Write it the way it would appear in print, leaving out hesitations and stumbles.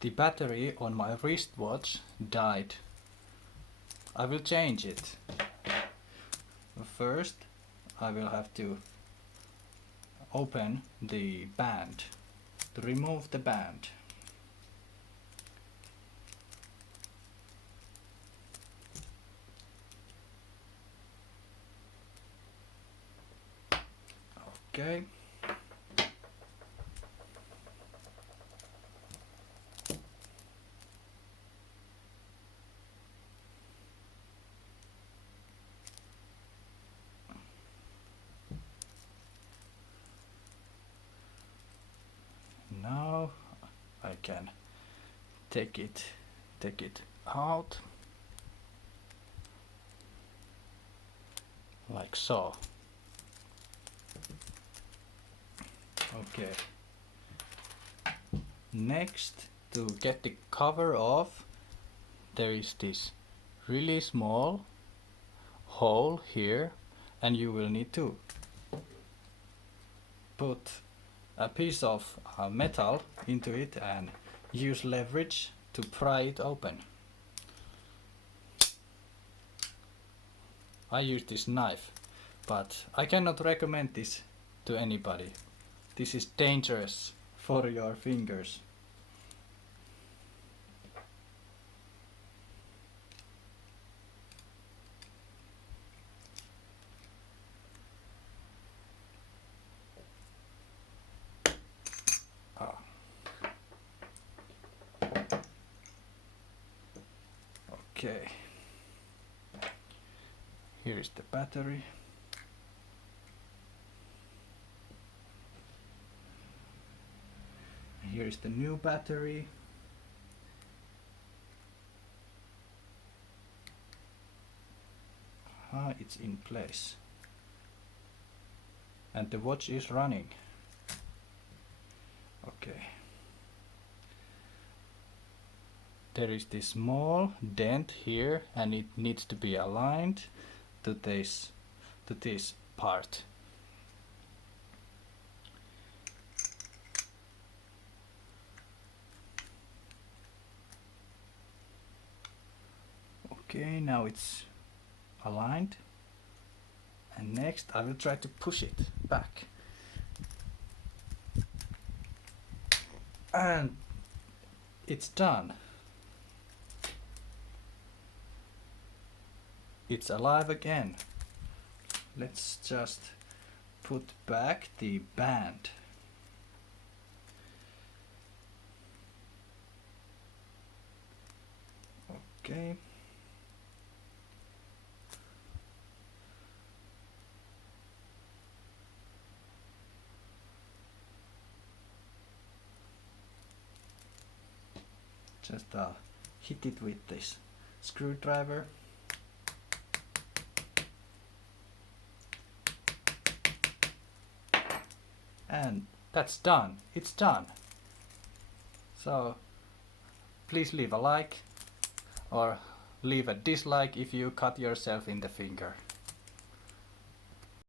The battery on my wristwatch died. I will change it. First, I will have to open the band, to remove the band. Okay. Now I can take it out like so. Okay. Next, to get the cover off, there is this really small hole here, and you will need to put a piece of metal into it and use leverage to pry it open. I use this knife, but I cannot recommend this to anybody. This is dangerous for your fingers. Okay, here is the battery. Here is the new battery. It's in place. And the watch is running. Okay. There is this small dent here, and it needs to be aligned to this part. Okay, now it's aligned, and next I will try to push it back, and it's done. It's alive again. Let's just put back the band. Okay. Just hit it with this screwdriver. And that's done. It's done. So please leave a like or leave a dislike if you cut yourself in the finger.